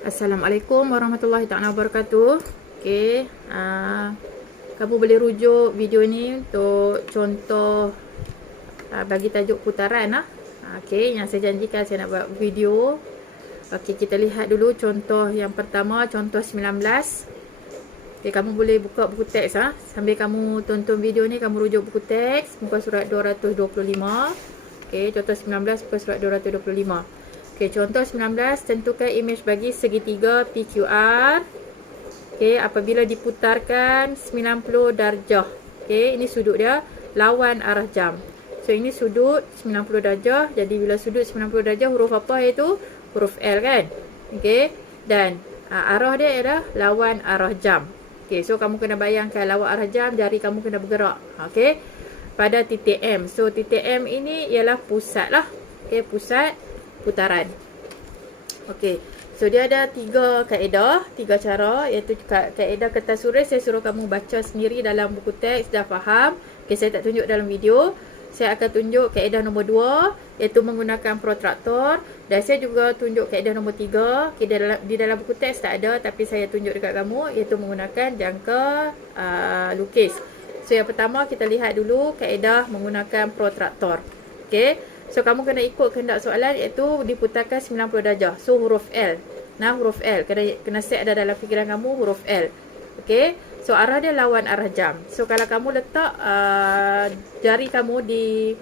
Assalamualaikum warahmatullahi taala wabarakatuh. Okey, kamu boleh rujuk video ni untuk contoh bagi tajuk putaran lah. Okey, yang saya janjikan saya nak buat video. Okey, kita lihat dulu contoh yang pertama, contoh 19. Okey, kamu boleh buka buku teks sambil kamu tonton video ni, kamu rujuk buku teks muka surat 225. Okey, contoh 19 muka surat 225. Okey, contoh 19, tentukan imej bagi segitiga PQR. Okey, apabila diputarkan 90 darjah. Okey, ini sudut dia lawan arah jam. So, ini sudut 90 darjah. Jadi, bila sudut 90 darjah, huruf apa iaitu? Huruf L kan? Okey, dan arah dia adalah lawan arah jam. Okey, so kamu kena bayangkan lawan arah jam, jari kamu kena bergerak. Okey, pada titik M. So, titik M ini ialah pusat lah. Okey, pusat putaran. Okey, so dia ada 3 kaedah, 3 cara, iaitu kaedah kertas suris. Saya suruh kamu baca sendiri dalam buku teks, dah faham. Okey, saya tak tunjuk dalam video. Saya akan tunjuk kaedah nombor 2, iaitu menggunakan protraktor, dan saya juga tunjuk kaedah nombor 3. Okey, di dalam buku teks tak ada, tapi saya tunjuk dekat kamu, iaitu menggunakan jangka lukis. So, yang pertama kita lihat dulu kaedah menggunakan protraktor. Okey, so kamu kena ikut kehendak soalan, iaitu diputarkan 90 darjah. So, huruf L. Nah, huruf L. Kena set ada dalam fikiran kamu huruf L. Okey, so arah dia lawan arah jam. So, kalau kamu letak jari kamu di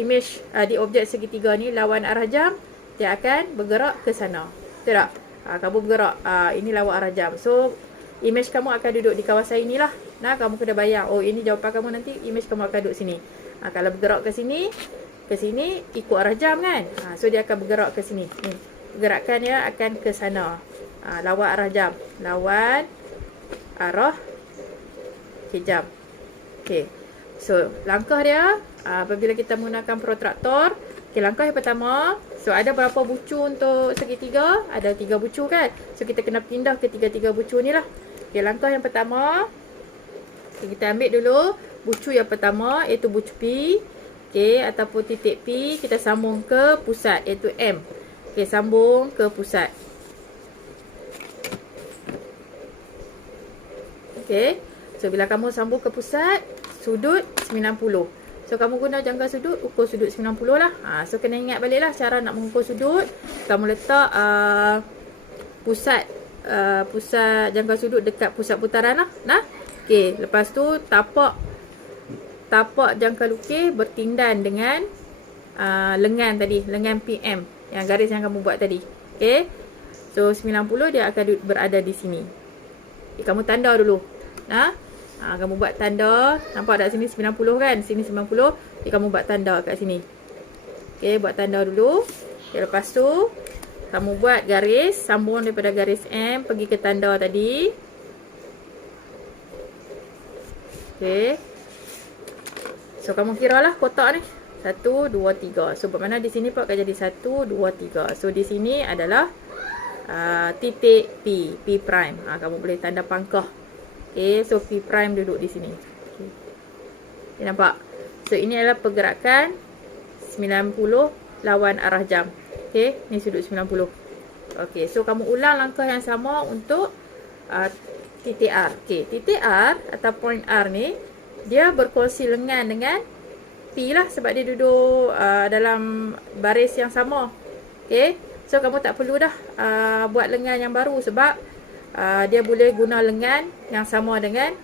image, di objek segitiga ni lawan arah jam, dia akan bergerak ke sana. Betul tak? Kamu bergerak, ini lawan arah jam. So, image kamu akan duduk di kawasan inilah. Nah, kamu kena bayang, oh ini jawapan kamu nanti, image kamu akan duduk sini. Kalau bergerak ke sini, ikut arah jam kan. So, dia akan bergerak ke sini. Ni, pergerakan dia akan ke sana. Lawan arah jam. Lawan arah jam. Okey. So, langkah dia, apabila kita menggunakan protraktor. Okey, langkah yang pertama. So, ada berapa bucu untuk segitiga? Ada 3 bucu kan. So, kita kena pindah ke 3 bucu ni lah. Okey, langkah yang pertama. Okay, kita ambil dulu bucu yang pertama, iaitu bucu P. Okey, ataupun titik P, kita sambung ke pusat, iaitu M. Okey, sambung ke pusat. Okey, so bila kamu sambung ke pusat, sudut 90. So, kamu guna jangka sudut, ukur sudut 90 lah. So, kena ingat balik lah cara nak mengukur sudut. Kamu letak pusat jangka sudut dekat pusat putaran lah. Nah, okey, lepas tu tapak jangka lukis bertindan dengan lengan tadi, lengan PM, yang garis yang kamu buat tadi. Okey, so 90 dia akan berada di sini. Okay, kamu tanda dulu. Nah, kamu buat tanda. Nampak tak sini 90 kan? Sini 90. Okay, kamu buat tanda kat sini. Okey, buat tanda dulu. Okay, lepas tu kamu buat garis, sambung daripada garis M pergi ke tanda tadi. Okey, so, kamu kira lah kotak ni. 1, 2, 3. So, bermakna di sini pun akan jadi 1, 2, 3. So, di sini adalah titik P. P prime. Kamu boleh tanda pangkah. Okey, so P prime duduk di sini. Okay, nampak? So, ini adalah pergerakan 90 lawan arah jam. Okey, ni sudut 90. Okey, so kamu ulang langkah yang sama untuk titik R. Okey, titik R atau point R ni, dia berkongsi lengan dengan P lah, sebab dia duduk dalam baris yang sama. Okey, so kamu tak perlu dah buat lengan yang baru, sebab dia boleh guna lengan yang sama dengan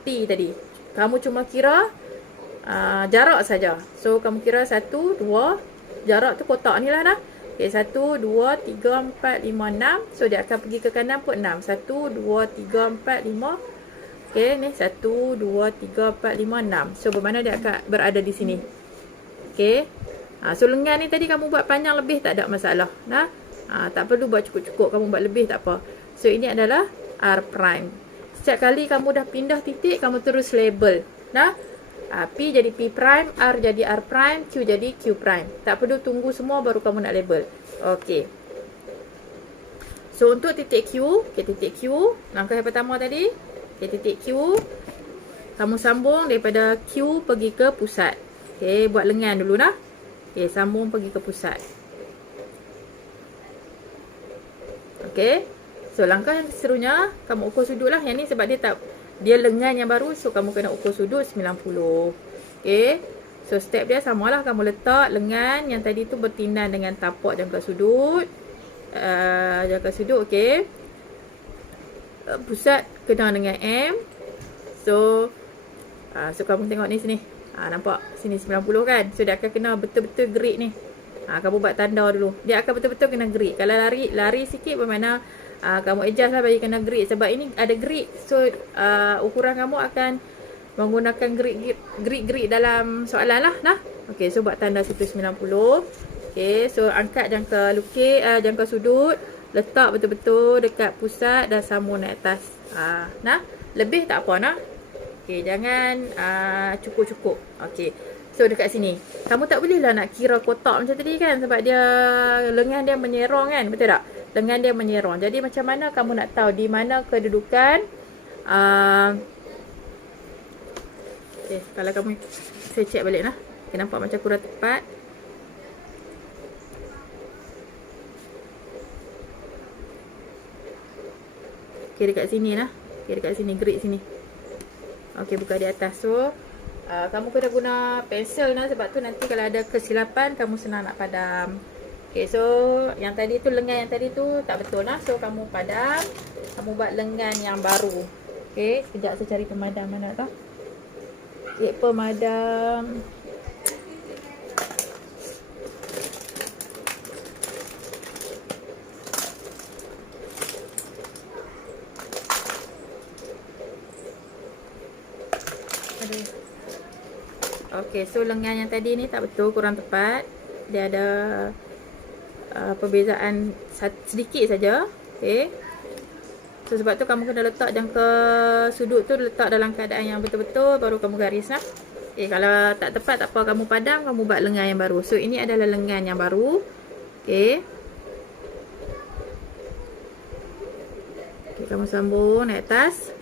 P tadi. Kamu cuma kira jarak saja. So, kamu kira 1, 2, jarak tu kotak ni lah dah. Okey, 1, 2, 3, 4, 5, 6. So, dia akan pergi ke kanan pun 6. 1, 2, 3, 4, 5. Okey, ni 1, 2, 3, 4, 5, 6. So, bermakna dia akan berada di sini. Okey. So, lengan ni tadi kamu buat panjang lebih tak ada masalah. Nah, tak perlu buat cukup-cukup. Kamu buat lebih tak apa. So, ini adalah R prime. Setiap kali kamu dah pindah titik, kamu terus label. Nah, P jadi P prime, R jadi R prime, Q jadi Q prime. Tak perlu tunggu semua baru kamu nak label. Okey. So, untuk titik Q, titik Q, langkah yang pertama tadi, titik Q, kamu sambung daripada Q pergi ke pusat. Okey, buat lengan dulu nah. Okey, sambung pergi ke pusat. Okey. So langkah yang seterusnya kamu ukur sudut lah. Yang ni sebab dia lengan yang baru, so kamu kena ukur sudut 90. Okey. So step dia samalah, kamu letak lengan yang tadi tu bertindan dengan tapak jangka sudut. Jangka sudut, okey. Pusat kena dengan M. So kamu tengok ni sini. Nampak sini 90 kan. So dia akan kena betul-betul gerik ni. Kamu buat tanda dulu. Dia akan betul-betul kena gerik. Kalau lari sikit bermakna kamu adjust lah bagi kena gerik. Sebab ini ada gerik. So ukuran kamu akan menggunakan gerik dalam soalan lah. Okey, so buat tanda situ 90. Okey, so angkat jangka sudut. Letak betul-betul dekat pusat dan sambung naik atas. Lebih tak apa Okey, jangan cukup-cukup. Okey. So dekat sini. Kamu tak boleh lah nak kira kotak macam tadi kan. Sebab dia lengan dia menyerong kan. Betul tak? Lengan dia menyerong. Jadi macam mana kamu nak tahu di mana kedudukan okay, kalau kamu, saya check balik lah. Okay, nampak macam kurang tepat. Okay, dekat sini lah. Okay, dekat sini, gerik sini. Okay, buka di atas. So kamu kena guna pensel sebab tu nanti kalau ada kesilapan kamu senang nak padam. Okay, so yang tadi tu, lengan yang tadi tu tak betul So kamu padam. Kamu buat lengan yang baru. Okay, sekejap saya cari pemadam mana tau. Okay, pemadam. Okey, so lengan yang tadi ni tak betul, kurang tepat. Dia ada perbezaan sedikit saja. Okey. So sebab tu kamu kena letak jangka sudut tu letak dalam keadaan yang betul-betul, baru kamu garis lah. Okey, kalau tak tepat tak apa, kamu padam, kamu buat lengan yang baru. So ini adalah lengan yang baru. Okey. Okey, kamu sambung naik atas.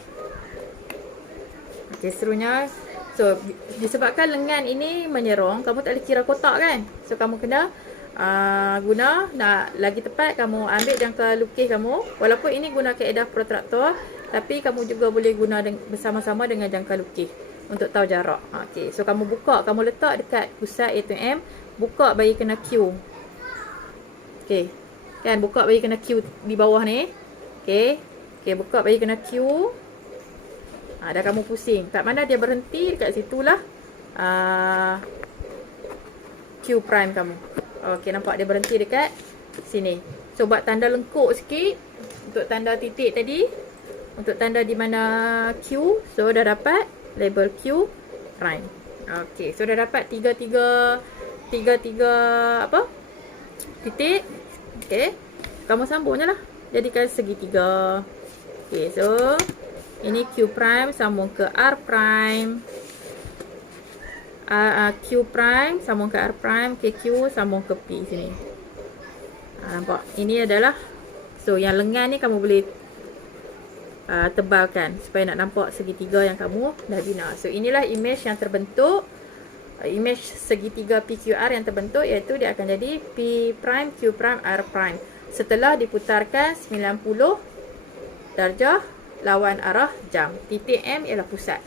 Okey, seterusnya. So, disebabkan lengan ini menyerong, kamu tak boleh kira kotak kan. So, kamu kena guna, nak lagi tepat, kamu ambil jangka lukis kamu. Walaupun ini guna kaedah protraktor, tapi kamu juga boleh guna bersama-sama dengan jangka lukis untuk tahu jarak. Okay, so kamu buka, kamu letak dekat pusat A to M. Buka bagi kena Q. Okay, kan, buka bagi kena Q di bawah ni. Okay, buka bagi kena Q. Dah kamu pusing. Kat mana dia berhenti? Dekat situlah Q prime kamu. Okey, nampak dia berhenti dekat sini. So buat tanda lengkuk sikit untuk tanda titik tadi. Untuk tanda di mana Q. So dah dapat label Q prime. Okey, so dah dapat tiga apa? Titik. Okey. Kamu sambungnya lah. Jadikan segitiga. Okey, so ini Q prime sambung ke R prime. Q prime sambung ke R prime. Q sambung ke P sini. Nampak? Ini adalah, so yang lengan ni kamu boleh tebalkan supaya nak nampak segitiga yang kamu dah bina. So inilah image yang terbentuk. Image segitiga PQR yang terbentuk, iaitu dia akan jadi P prime, Q prime, R prime setelah diputarkan 90 darjah lawan arah jam. Titik M ialah pusat.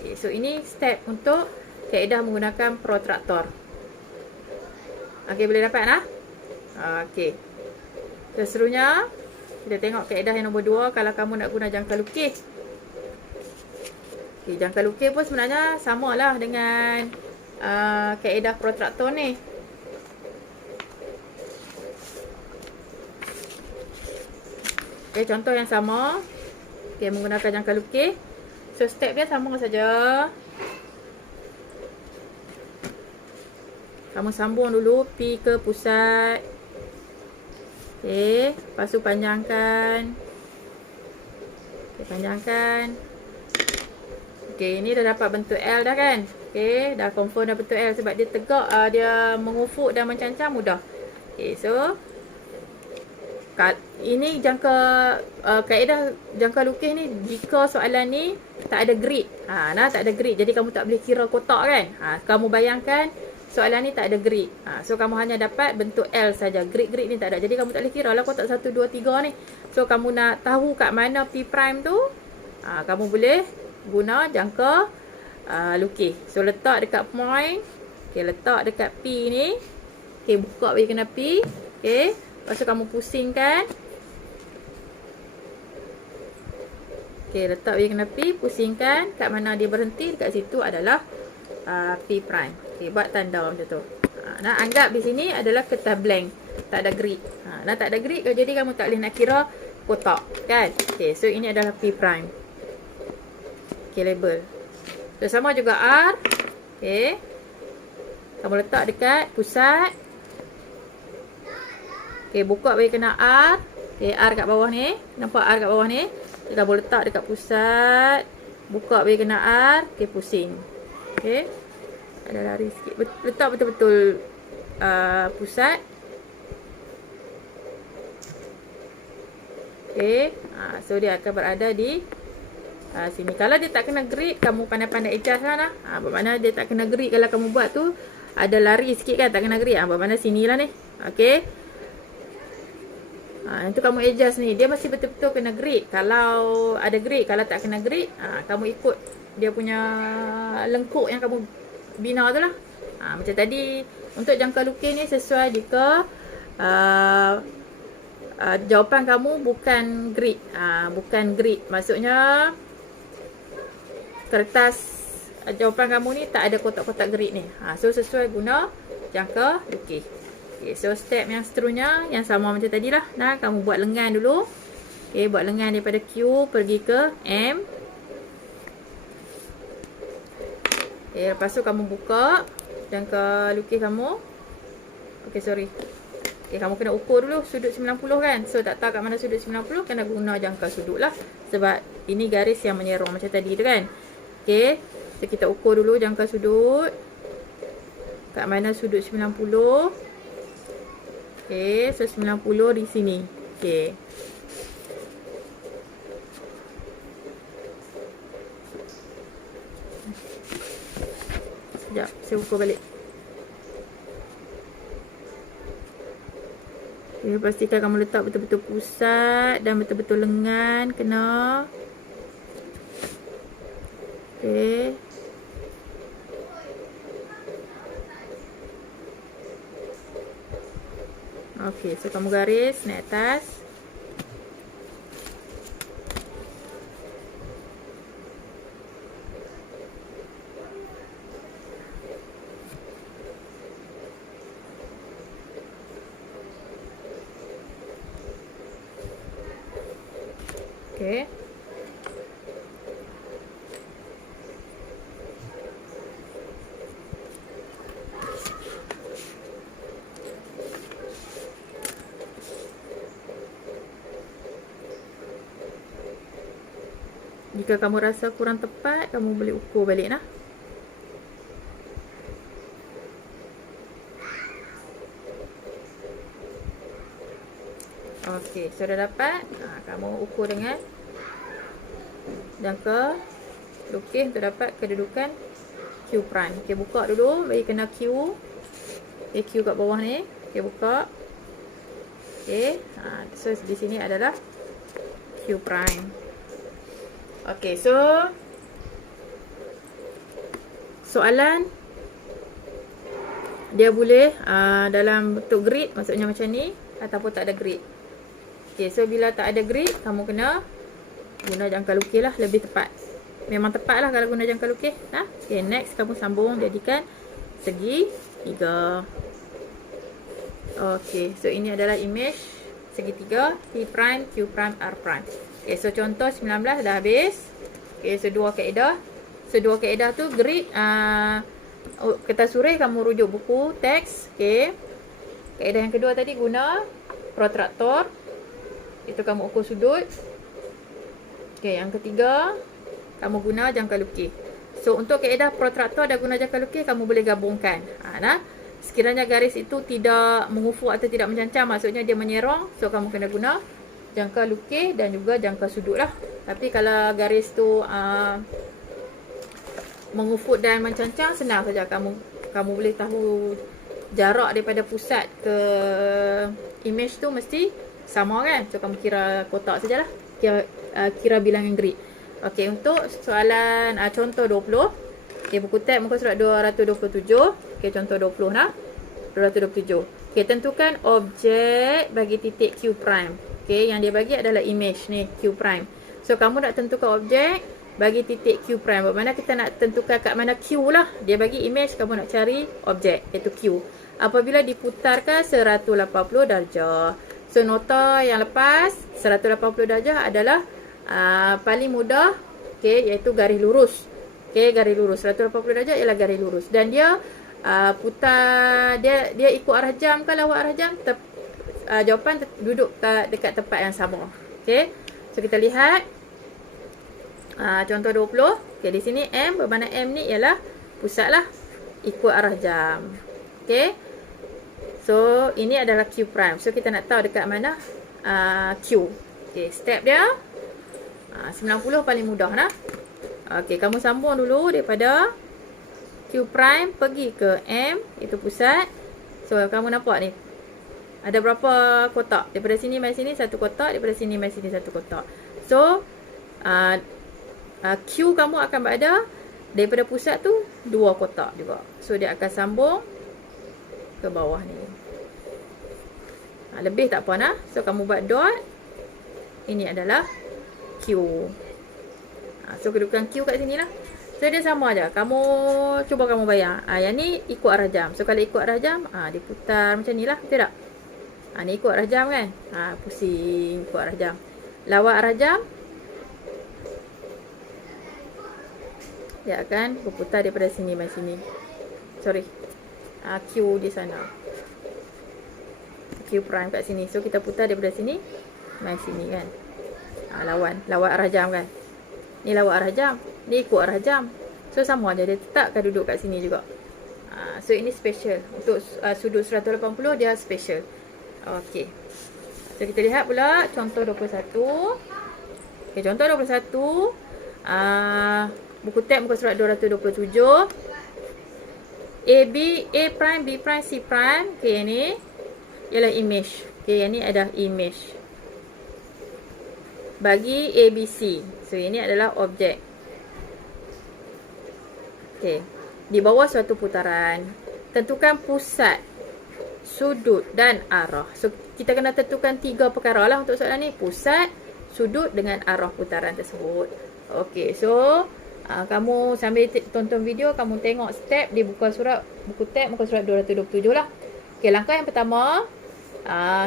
Okay, so ini step untuk kaedah menggunakan protraktor. Okey, boleh dapat lah? Okey. Seterusnya kita tengok kaedah yang nombor 2 kalau kamu nak guna jangka lukis. Okay, jangka lukis pun sebenarnya samalah dengan kaedah protraktor ni. Okay, contoh yang sama. Okay, menggunakan jangka lukis. So step dia sama saja. Kamu sambung dulu P ke pusat. Okay, lepas tu panjangkan. Okay, panjangkan. Okay, ini dah dapat bentuk L dah kan. Okay, dah confirm dah bentuk L sebab dia tegak, dia mengufuk dan mencancang mudah. Okay, so ini jangka kaedah jangka lukis ni, jika soalan ni tak ada grid. Tak ada grid, jadi kamu tak boleh kira kotak kan. Kamu bayangkan soalan ni tak ada grid. So kamu hanya dapat bentuk L saja. Grid ni tak ada. Jadi kamu tak boleh kira lah kotak 1, 2, 3 ni. So kamu nak tahu kat mana P prime tu, kamu boleh guna jangka lukis. So letak dekat point. Okay, letak dekat P ni. Okay, buka bagi kena P. Okay, lepas tu kamu pusingkan. Okay, letak bagi kena P, pusingkan. Kat mana dia berhenti, dekat situ adalah P prime. Okay, buat tanda macam tu. Nah, anggap di sini adalah kertas blank. Tak ada grid. Nah, tak ada grid, jadi kamu tak boleh nak kira kotak. Kan? Okay, so ini adalah P prime. Okay, label. So, sama juga R. Okay. Kamu letak dekat pusat. Okay, buka bagi kena R. Okay, R kat bawah ni. Nampak R kat bawah ni? Kita boleh letak dekat pusat. Buka bagi kena R. Okay, pusing. Okay. Ada lari sikit. Letak betul-betul pusat. Okay. So, dia akan berada di sini. Kalau dia tak kena grid, kamu pandai-pandai adjust lah. Bermakna dia tak kena grid. Kalau kamu buat tu, ada lari sikit kan, tak kena grid. Bermakna sini lah ni. Okay. Itu kamu adjust ni. Dia masih betul-betul kena grid. Kalau ada grid, kalau tak kena grid, kamu ikut dia punya lengkuk yang kamu bina tu lah. Macam tadi, untuk jangka lukis ni sesuai jika jawapan kamu bukan grid. Bukan grid. Maksudnya, kertas jawapan kamu ni tak ada kotak-kotak grid ni. So, sesuai guna jangka lukis. Okay, so step yang seterusnya yang sama macam tadi lah. Nah, kamu buat lengan dulu. Okay, buat lengan daripada Q pergi ke M. Okay, lepas tu kamu buka jangka lukis kamu. Okay, sorry. Okay, kamu kena ukur dulu sudut 90 kan. So, tak tahu kat mana sudut 90, kena guna jangka sudut lah. Sebab ini garis yang menyerong macam tadi tu kan. Okay, so kita ukur dulu jangka sudut. Kat mana sudut 90. Okay, so 90 di sini. Okay. Sekejap, saya ukur balik. Okay, pastikan kamu letak betul-betul pusat dan betul-betul lengan kena. Okay. Okey, so kamu garis naik atas. Okey. Jika kamu rasa kurang tepat, kamu boleh ukur balik lah. Okey, sudah dapat. Kamu ukur dengan jangka lukis untuk dapat kedudukan Q prime. Okey, buka dulu bagi kena Q. Okey, Q kat bawah ni. Okey, buka. Okey, so di sini adalah Q prime. Okey, so soalan dia boleh dalam bentuk grid, maksudnya macam ni, ataupun tak ada grid. Okey, so bila tak ada grid, kamu kena guna jangka lukis lah, lebih tepat. Memang tepat lah kalau guna jangka lukis. Okey, next kamu sambung jadikan segi 3. Okey, so ini adalah image segitiga P prime, Q prime, R prime. Okay, so contoh 19 dah habis. Okay, so dua kaedah. So dua kaedah tu grid. Kertas surai kamu rujuk buku teks. Okay. Kaedah yang kedua tadi guna protraktor. Itu kamu ukur sudut. Okay, yang ketiga kamu guna jangka lukis. So untuk kaedah protraktor dan guna jangka lukis, kamu boleh gabungkan. Sekiranya garis itu tidak mengufuk atau tidak mencancang, maksudnya dia menyerong, so kamu kena guna jangka lukis dan juga jangka sudut lah. Tapi kalau garis tu mengufuk dan mencancang, senang saja kamu kamu boleh tahu jarak daripada pusat ke image tu mesti sama kan. So kamu kira kotak sajalah. Kira bilangan grid. Okey, untuk soalan contoh 20. Okey, buku tab muka surat 227. Okey, contoh 20 nah. 227. Okey, tentukan objek bagi titik Q prime. Okey, yang dia bagi adalah image ni Q prime. So kamu nak tentukan objek bagi titik Q prime. Bermakna kita nak tentukan kat mana Q lah. Dia bagi image, kamu nak cari objek iaitu Q. Apabila diputarkan 180 darjah. So nota yang lepas 180 darjah adalah paling mudah, okey, iaitu garis lurus. Okey, garis lurus 180 darjah ialah garis lurus dan dia putar dia ikut arah jam ke lawan arah jam. Jawapan duduk dekat tempat yang sama. Okey. So kita lihat contoh 20. Okey, di sini M bermakna M ni ialah pusat lah ikut arah jam. Okey. So, ini adalah Q prime. So, kita nak tahu dekat mana Q. Okay, step dia 90 paling mudah nah. Okay, kamu sambung dulu daripada Q prime pergi ke M, itu pusat. So, kamu nampak ni. Ada berapa kotak? Daripada sini mai sini satu kotak, daripada sini mai sini satu kotak. So, Q kamu akan berada daripada pusat tu 2 kotak juga. So, dia akan sambung ke bawah ni. Lebih tak apa nah. So kamu buat dot. Ini adalah Q. So kedudukan Q kat sini lah. So dia sama aja. Kamu cuba kamu bayang. Yang ni ikut arah jam. So kalau ikut arah jam, diputar macam ni lah. Betul tak? Ni ikut arah jam kan. Pusing ikut arah jam. Lawan arah jam, dia akan berputar daripada sini mai sini. Sorry. Q di sana. Q prime kat sini. So kita putar daripada sini mai sini kan. Lawan arah jam kan. Ni lawan arah jam, ni ikut arah jam. So sama aja, dia tetap akan duduk kat sini juga. So ini special. Untuk sudut 180 dia special. Okey. So kita lihat pula contoh 21. Okey, contoh 21 buku tab muka surat 227. A prime, B prime, C prime. Okey, ni ialah image. Okey, yang ni adalah image bagi A, B, C. So, ini adalah objek. Okey, di bawah suatu putaran, tentukan pusat, sudut dan arah. So, kita kena tentukan 3 perkara lah untuk soalan ni. Pusat, sudut dengan arah putaran tersebut. Okey, so kamu sambil tonton video, kamu tengok step di buku tab muka surat 227 lah. Okey, langkah yang pertama,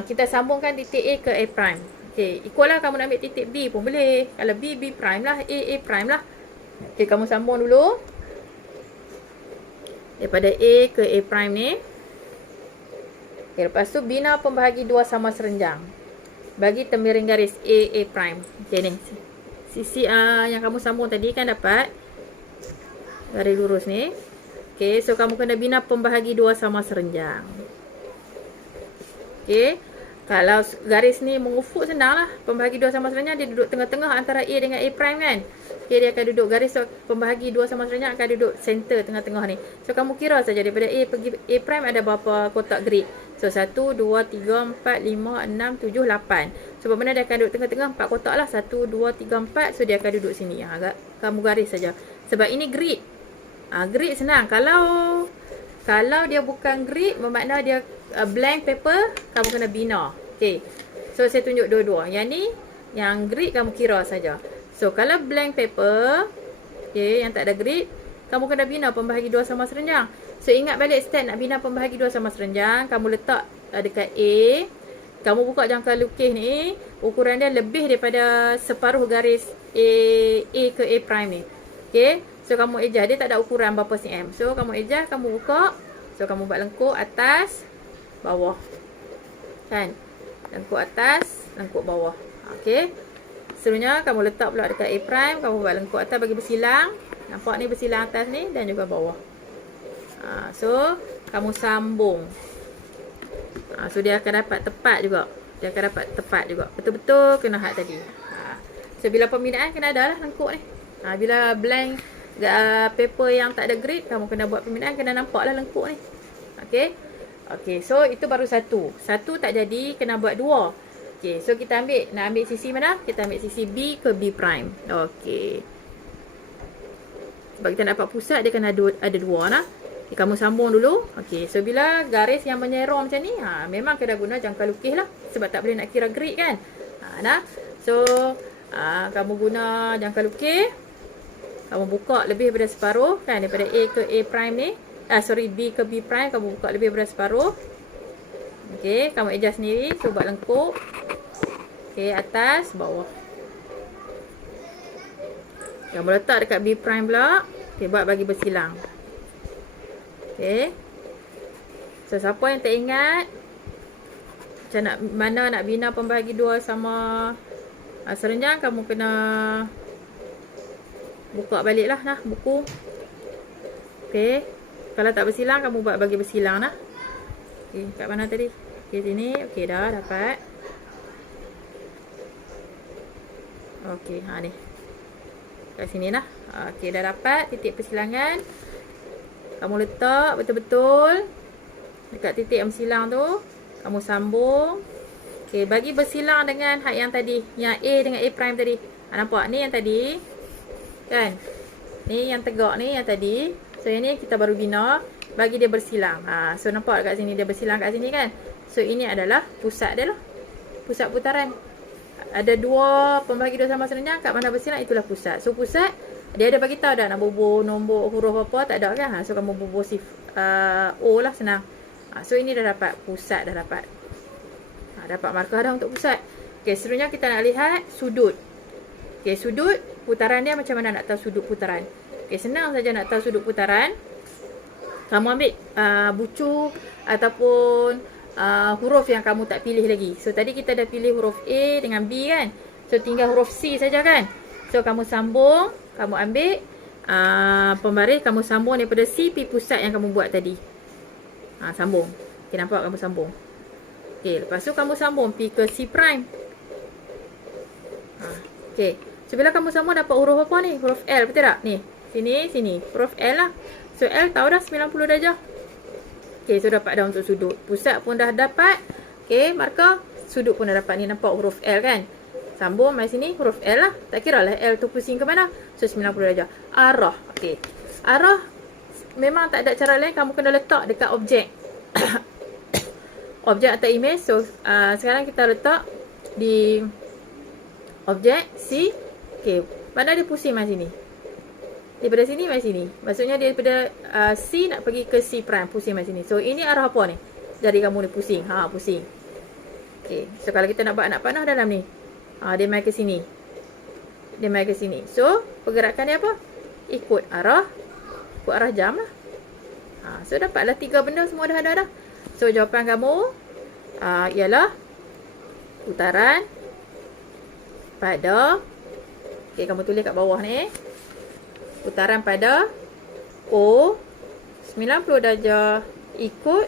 kita sambungkan titik A ke A prime. Okey, ikut lah kamu nak ambil titik B pun boleh. Kalau B prime lah, A prime lah. Okey, kamu sambung dulu daripada A ke A prime ni. Okey, lepas tu bina pembahagi 2 sama serenjang bagi temiring garis A prime. Okey ni. Sisi yang kamu sambung tadi kan dapat garis lurus ni. Okey, so kamu kena bina pembahagi 2 sama serenjang. Okey, kalau garis ni mengufuk senang lah. Pembahagi 2 sama serenjang dia duduk tengah-tengah antara A dengan A prime kan. Okey, dia akan duduk garis pembahagi 2 sama serenjang akan duduk center tengah-tengah ni. So kamu kira saja daripada A pergi A prime ada berapa kotak grid. So 1, 2, 3, 4, 5, 6, 7, 8. Sebab mana dia akan duduk tengah-tengah 4 kotak lah. 1, 2, 3, 4. So dia akan duduk sini. Kamu garis saja. Sebab ini grid. Grid senang. Kalau dia bukan grid, bermakna dia blank paper, kamu kena bina. Okay. So saya tunjuk dua-dua. Yang ni, yang grid kamu kira saja. So kalau blank paper, okay, yang tak ada grid, kamu kena bina pembahagi 2 sama serenjang. So ingat balik step nak bina pembahagi 2 sama serenjang. Kamu letak dekat A. Kamu buka jangka lukis ni. Ukuran dia lebih daripada separuh garis A ke A prime ni. Okay. So kamu ejah. Dia tak ada ukuran berapa cm. So kamu ejah. Kamu buka. So kamu buat lengkuk atas, bawah. Kan. Lengkuk atas, lengkuk bawah. Okay. Seterusnya kamu letak pula dekat A prime. Kamu buat lengkuk atas bagi bersilang. Nampak ni bersilang atas ni. Dan juga bawah. So kamu sambung. So dia akan dapat tepat juga. Dia akan dapat tepat juga. Betul-betul kena had tadi. So bila pembinaan kena ada lah lengkuk ni. Bila blank paper yang tak ada grid, kamu kena buat pembinaan, kena nampak lah lengkuk ni. Okey. Okey, so itu baru satu. Satu tak jadi, kena buat dua. Okey, so kita nak ambil sisi mana? Kita ambil sisi B ke B prime. Okey. Sebab kita nak dapat pusat, dia kena ada dua lah. Okay, kamu sambung dulu. Okey, so bila garis yang menyerong macam ni, memang kena guna jangka lukis lah. Sebab tak boleh nak kira grid kan. Nah. So, kamu guna jangka lukis. Kamu buka lebih daripada separuh kan, daripada A ke A prime ni. B ke B prime, kamu buka lebih daripada separuh. Okey, kamu adjust sendiri, cuba lengkuk. Okey, atas, bawah. Kamu letak dekat B prime pula. Okey, buat bagi bersilang. Okey. So, siapa yang tak ingat macam mana nak bina pembahagi dua sama serenjang, kamu kena buka balik lah buku. Okey. Kalau tak bersilang, kamu buat bagi bersilang lah. Okey, kat mana tadi? Okey, sini. Okey, dah dapat. Okey, ni. Kat sini lah. Okey, dah dapat titik persilangan. Kamu letak betul-betul dekat titik yang bersilang tu. Kamu sambung. Okey, bagi bersilang dengan had yang tadi, yang A dengan A prime tadi. Nampak? Ni yang tadi. Kan? Ni yang tegak ni yang tadi. So, yang ni kita baru bina. Bagi dia bersilang. So, nampak kat sini dia bersilang kat sini kan? So, ini adalah pusat dia lah. Pusat putaran. Ada dua pembahagi dua sama serenjang. Kat mana bersilang, itulah pusat. So, pusat, dia ada bagi tahu dah nak bubuh nombor huruf apa. Tak ada kan? So, kamu bubuh O lah, senang. So, ini dah dapat. Pusat dah dapat. Dapat markah dah untuk pusat. Okay, seterusnya kita nak lihat sudut. Okay, sudut putaran dia macam mana nak tahu sudut putaran. Okay, senang saja nak tahu sudut putaran. Kamu ambil bucu ataupun huruf yang kamu tak pilih lagi. So, tadi kita dah pilih huruf A dengan B kan. So, tinggal huruf C saja kan. So, kamu sambung. Kamu ambil pembaris. Kamu sambung daripada C pergi pusat yang kamu buat tadi. Sambung. Okay, nampak kamu sambung. Okay, lepas tu kamu sambung pergi ke C prime. Okay. So, bila kamu sambung dapat huruf apa ni? Huruf L, betul tak? Ni. Sini. Huruf L lah. So, L tahu dah 90 darjah. Okay, so dapat dah untuk sudut. Pusat pun dah dapat. Okay, markah. Sudut pun dah dapat. Ni nampak huruf L kan? Sambung mari sini. Huruf L lah. Tak kira lah L tu pusing ke mana. So, 90 darjah. Arah. Okay. Arah memang tak ada cara lain. Kamu kena letak dekat objek. Objek atau image. So, sekarang kita letak di objek C. Okay. Mana dia pusing mari sini? Daripada sini mari sini. Maksudnya daripada C nak pergi ke C prime. Pusing mari sini. So, ini arah apa ni? Jari kamu ni pusing. Pusing. Okay. So, kalau kita nak buat anak panah dalam ni. Dia main ke sini. Dia main ke sini. So, pergerakan dia apa? Ikut arah jam lah. So, dapatlah 3 benda semua dah ada dah. So, jawapan kamu ialah putaran pada, okay, kamu tulis kat bawah ni. Putaran pada O 90 darjah ikut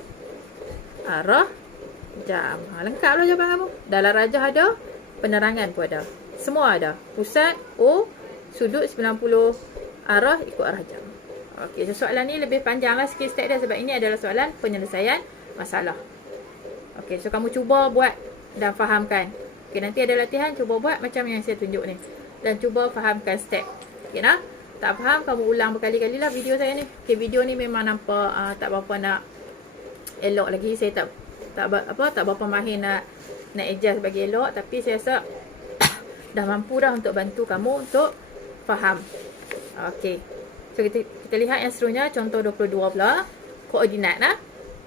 arah jam. Lengkap lah jawapan kamu. Dalam rajah ada, penerangan pun ada. Semua ada. Pusat O, sudut 90, arah ikut arah jam. Okey, so soalan ni lebih panjang lah sikit step dia sebab ini adalah soalan penyelesaian masalah. Okey, so kamu cuba buat dan fahamkan. Okey, nanti ada latihan, cuba buat macam yang saya tunjuk ni. Dan cuba fahamkan step. Okey nah? Tak faham, kamu ulang berkali-kali lah video saya ni. Okey, video ni memang nampak tak berapa nak elok lagi. Saya tak berapa mahir nak adjust bagi elok. Tapi saya rasa dah mampu dah untuk bantu kamu untuk faham. Okey. So, kita lihat yang seterusnya. Contoh 22 pula. Koordinat lah.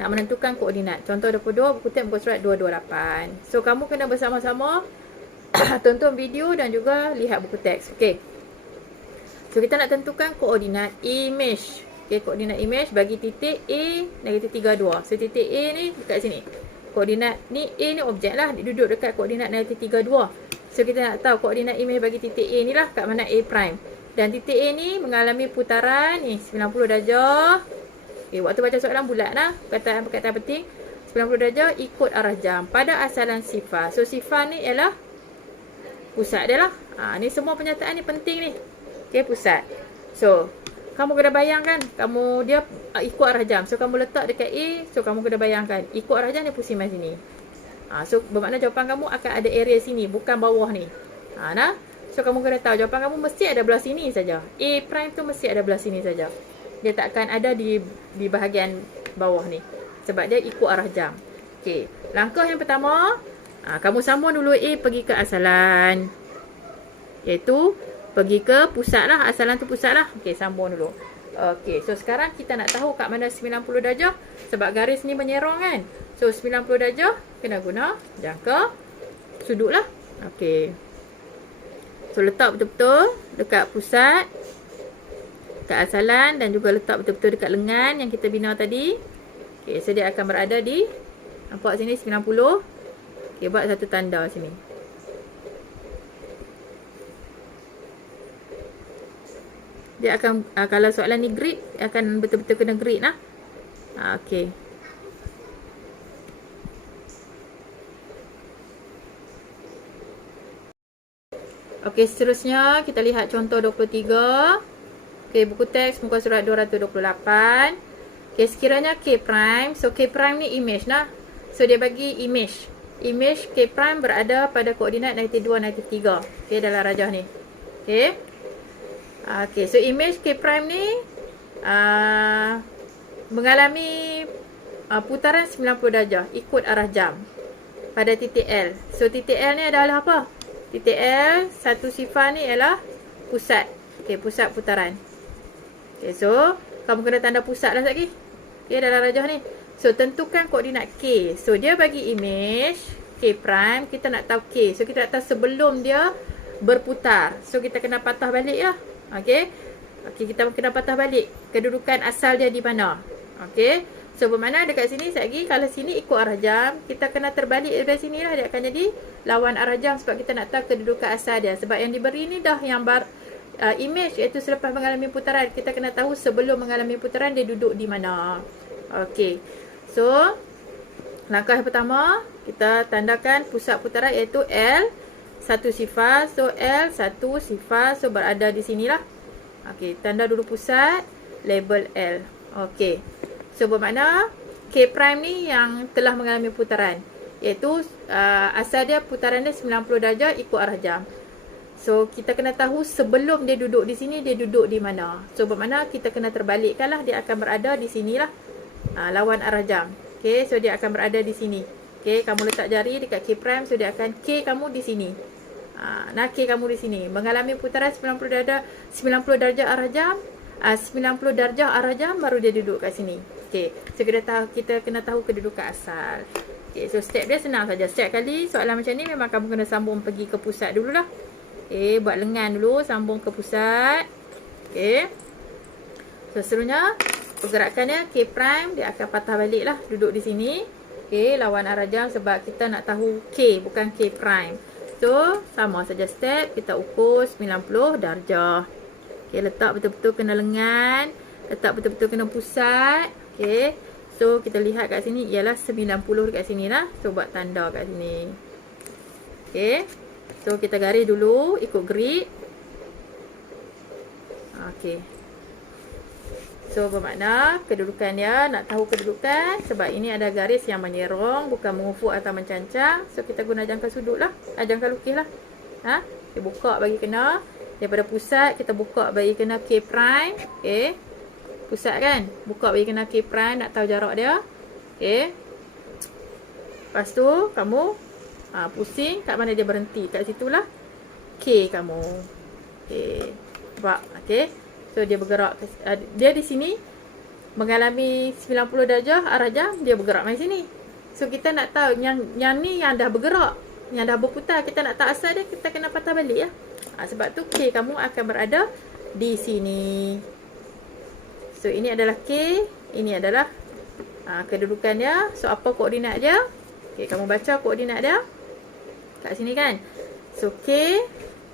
Nak menentukan koordinat. Contoh 22, buku teks muka surat 228. So, kamu kena bersama-sama tonton video dan juga lihat buku teks. Okey. So, kita nak tentukan koordinat image. Okey, koordinat image bagi titik A negatif 32. So, titik A ni dekat sini. Koordinat ni, A ni objek lah. Dia duduk dekat koordinat negatif 32. So, kita nak tahu koordinat image bagi titik A ni lah. Kat mana A prime. Dan titik A ni mengalami putaran ni 90 darjah. Okay, waktu baca soalan bulat lah. Perkataan penting. 90 darjah ikut arah jam. Pada asalan sifar. So, sifar ni ialah pusat dia lah. Ni semua pernyataan ni penting ni. Okay, pusat. So, kamu kena bayangkan, dia ikut arah jam. So kamu letak dekat A, so kamu kena bayangkan ikut arah jam dia pusing mai sini. So bermakna jawapan kamu akan ada area sini, bukan bawah ni. Nah, so kamu kena tahu jawapan kamu mesti ada belah sini saja. A prime tu mesti ada belah sini saja. Dia takkan ada di bahagian bawah ni, sebab dia ikut arah jam. Okey, langkah yang pertama, kamu sambung dulu A pergi ke asalan, iaitu pergi ke pusat lah. Asalan tu pusat lah. Okey, sambung dulu. Okey, so sekarang kita nak tahu kat mana 90 darjah. Sebab garis ni menyerong kan. So 90 darjah kena guna jangka sudut lah. Okey, so letak betul-betul dekat pusat, dekat asalan, dan juga letak betul-betul dekat lengan yang kita bina tadi. Okey, so dia akan berada di, nampak sini 90. Okey, buat satu tanda sini. Dia akan, kalau soalan ni grid, akan betul-betul kena grid lah. Okey. Okey, seterusnya kita lihat contoh 23. Okey, buku teks muka surat 228. Okey, sekiranya K prime. So K prime ni image lah. So dia bagi image. Image K prime berada pada koordinat -2, -3. Okey, dalam rajah ni. Okey. Okey, so image K prime ni mengalami putaran 90 darjah ikut arah jam pada titik L. So titik L ni adalah apa? Titik L, satu sifar ni ialah pusat. Okey, pusat putaran. Okey, so kamu kena tanda pusat lah sekali. Okey, dalam rajah ni. So tentukan koordinat K. So dia bagi image K prime, kita nak tahu K. So kita nak tahu sebelum dia berputar. So kita kena patah balik lah. Okey. Okey, kita kena patah balik kedudukan asal dia di mana. Okey. So bermakna dekat sini lagi, kalau sini ikut arah jam, kita kena terbalik dari sini lah, dia akan jadi lawan arah jam sebab kita nak tahu kedudukan asal dia. Sebab yang diberi ni dah yang image, iaitu selepas mengalami putaran. Kita kena tahu sebelum mengalami putaran dia duduk di mana. Okey. So langkah yang pertama, kita tandakan pusat putaran iaitu L, satu sifar. So L, satu sifar. So berada di sinilah. Okey, tanda dulu pusat, label L. Okey. So bermakna K prime ni yang telah mengalami putaran, iaitu asal dia putaran dia 90 darjah ikut arah jam. So kita kena tahu sebelum dia duduk di sini, dia duduk di mana. So bermakna kita kena terbalikkan lah, dia akan berada di sinilah, lawan arah jam. Okey, so dia akan berada di sini. Okey, kamu letak jari dekat K prime, so dia akan K kamu di sini. Nah, K kamu di sini mengalami putaran 90 darjah arah jam. 90 darjah arah jam, baru dia duduk kat sini. Okey, so kita kena tahu kedudukan asal. Okey, so step dia senang saja. Setiap kali soalan macam ni memang kamu kena sambung pergi ke pusat dululah. Okey, buat lengan dulu, sambung ke pusat. Okey. So seterusnya pergerakannya K prime dia akan patah balik lah, duduk di sini. Okey, lawan arah jam sebab kita nak tahu K, bukan K prime. So sama saja step, kita ukur 90 darjah. Okey, letak betul-betul kena lengan, letak betul-betul kena pusat. Okey. So kita lihat kat sini ialah 90 dekat sini lah. So buat tanda kat sini. Okey. So kita garis dulu ikut grid. Okey. So bermakna kedudukan dia, nak tahu kedudukan sebab ini ada garis yang menyerong, bukan mengufuk atau mencancang. So kita guna jangka sudut lah, jangka lukis lah. Kita buka bagi kena. Daripada pusat kita buka bagi kena K prime. Okey. Pusat kan, buka bagi kena K prime, nak tahu jarak dia. Okey. Lepas tu kamu pusing kat mana dia berhenti, kat situlah K kamu. Okey. Nampak? Okey. So dia bergerak, dia di sini mengalami 90 darjah arah jam, dia bergerak mai sini. So kita nak tahu yang ni yang dah bergerak, yang dah berputar, kita nak tahu asal dia, kita kena patah balik ya. Sebab tu K kamu akan berada di sini. So ini adalah K, ini adalah kedudukan dia. So apa koordinat dia? Okay, kamu baca koordinat dia kat sini kan. So K,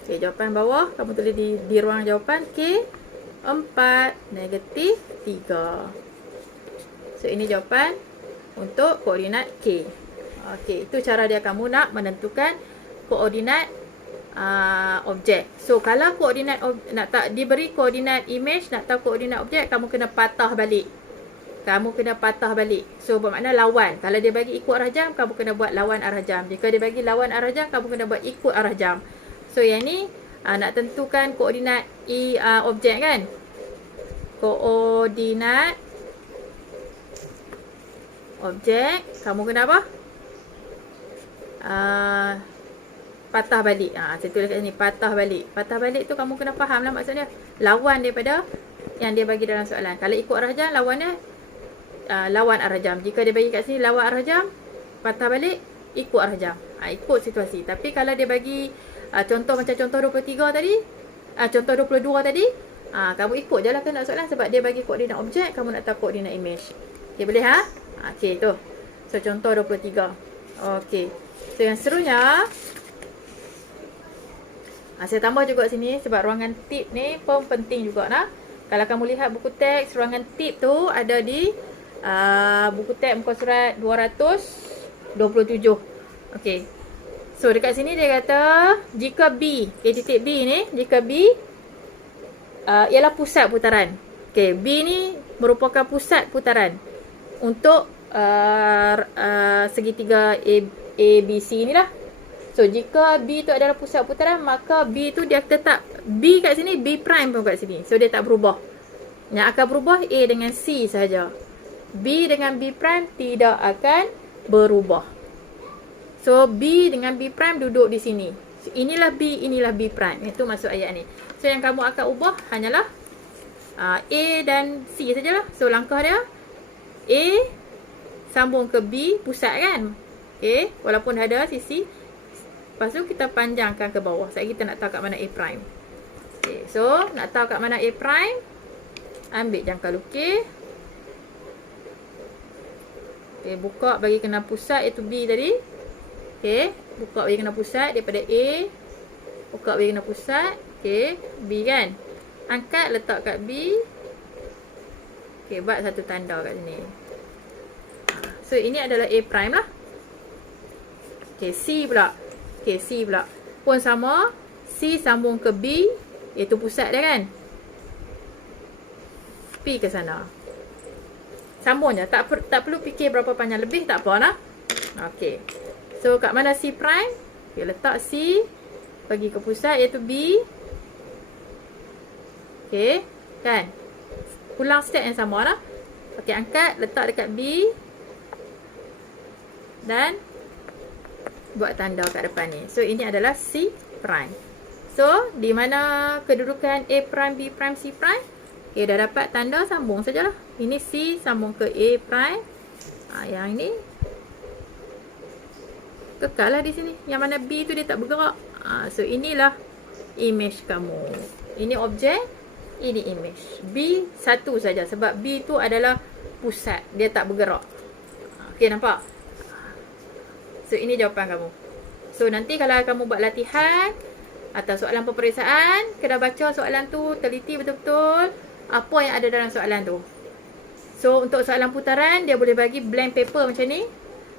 okay, jawapan bawah kamu tulis di ruang jawapan K 4 negatif 3. So ini jawapan untuk koordinat K. Okey, itu cara dia kamu nak menentukan koordinat objek. So kalau koordinat diberi koordinat image, nak tahu koordinat objek, kamu kena patah balik. So bermakna lawan. Kalau dia bagi ikut arah jam, kamu kena buat lawan arah jam. Jika dia bagi lawan arah jam, kamu kena buat ikut arah jam. So yang ni nak tentukan koordinat objek kan. Koordinat objek, kamu kena apa? Patah balik. Saya tulis kat sini, patah balik. Patah balik tu kamu kena faham lah maksudnya. Lawan daripada yang dia bagi dalam soalan. Kalau ikut arah jam, lawannya lawan arah jam. Jika dia bagi kat sini lawan arah jam, patah balik, ikut arah jam. Ikut situasi. Tapi kalau dia bagi contoh macam contoh 23 tadi, contoh 22 tadi, kamu ikut je lah kena soalan sebab dia bagi koordinat objek, kamu nak tahu koordinat image. Okay, boleh ha? Okay, tu. So, contoh 23. Okay. So, yang seterusnya, saya tambah juga sini sebab ruangan tip ni pun penting juga nah. Kalau kamu lihat buku teks, ruangan tip tu ada di buku teks muka surat 227. Okay. So, dekat sini dia kata, jika B, titik B ni, jika B ialah pusat putaran. Okay, B ni merupakan pusat putaran untuk segitiga ABC ni lah. So, jika B tu adalah pusat putaran, maka B tu dia tetap, B kat sini, B prime pun kat sini. So, dia tak berubah. Yang akan berubah A dengan C sahaja. B dengan B prime tidak akan berubah. So, B dengan B prime duduk di sini. So, inilah B prime. Itu maksud ayat ni. So, yang kamu akan ubah hanyalah A dan C sajalah. So, langkah dia, A sambung ke B, pusat kan? Okay, walaupun ada sisi. Lepas tu kita panjangkan ke bawah. Sebab kita nak tahu kat mana A prime. Okay, so nak tahu kat mana A prime, ambil jangka lukis. Okay, buka bagi kena pusat iaitu B tadi. Okay, buka bagi kena pusat daripada A. Buka bagi kena pusat. Okay, B kan? Angkat, letak kat B. Okay, buat satu tanda kat sini. So, ini adalah A prime lah. Okay, C pula. Okay, C pula. Pun sama. C sambung ke B. Iaitu pusat dia kan. P ke sana. Sambung je. Tak perlu fikir berapa panjang lebih. Tak apa lah. Okay. So, kat mana C prime? Okay, letak C. Pergi ke pusat iaitu B. Okay. Kan? Ulang step yang sama lah. Okay, angkat. Letak dekat B. Dan buat tanda kat depan ni. So, ini adalah C prime. So, di mana kedudukan A prime, B prime, C prime? Okay, dah dapat tanda, sambung sajalah. Ini C sambung ke A prime. Yang ini kekal lah di sini. Yang mana B tu dia tak bergerak. So, inilah image kamu. Ini objek, ini image. B satu saja sebab B tu adalah pusat. Dia tak bergerak. Okay, nampak? So, ini jawapan kamu. So, nanti kalau kamu buat latihan atau soalan peperiksaan, kena baca soalan tu, teliti betul-betul apa yang ada dalam soalan tu. So, untuk soalan putaran, dia boleh bagi blank paper macam ni.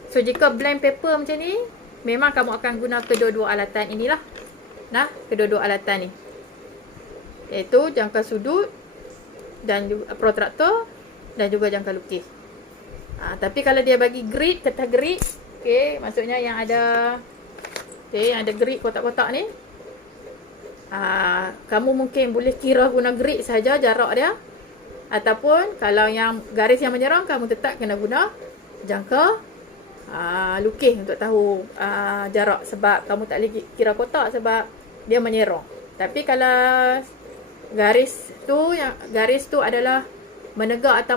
So, jika blank paper macam ni, memang kamu akan guna kedua-dua alatan inilah. Nah, kedua-dua alatan ni. Iaitu jangka sudut dan juga protraktor dan juga jangka lukis. Tapi kalau dia bagi grid, kertas grid, okay, maksudnya yang ada yang ada grid kotak-kotak ni, kamu mungkin boleh kira guna grid saja jarak dia. Ataupun kalau yang garis yang menyerang, kamu tetap kena guna jangka lukis untuk tahu jarak. Sebab kamu tak boleh kira kotak sebab dia menyerang. Tapi kalau garis tu adalah menegak atau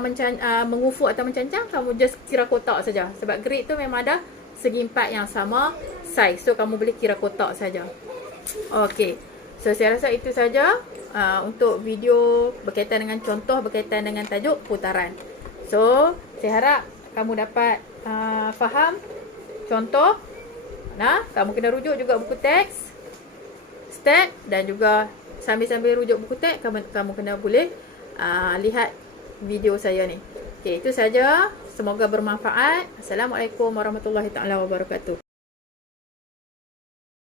mengufuk atau mencancang, kamu just kira kotak saja. Sebab grid tu memang ada segi empat yang sama size. So, kamu boleh kira kotak saja. Okey. So, saya rasa itu saja untuk video berkaitan dengan contoh, berkaitan dengan tajuk putaran. So, saya harap kamu dapat faham contoh. Kamu kena rujuk juga buku teks, step, dan juga sambil-sambil rujuk buku teks, kamu kena boleh lihat video saya ni. Okey, itu saja. Semoga bermanfaat. Assalamualaikum warahmatullahi taala wabarakatuh.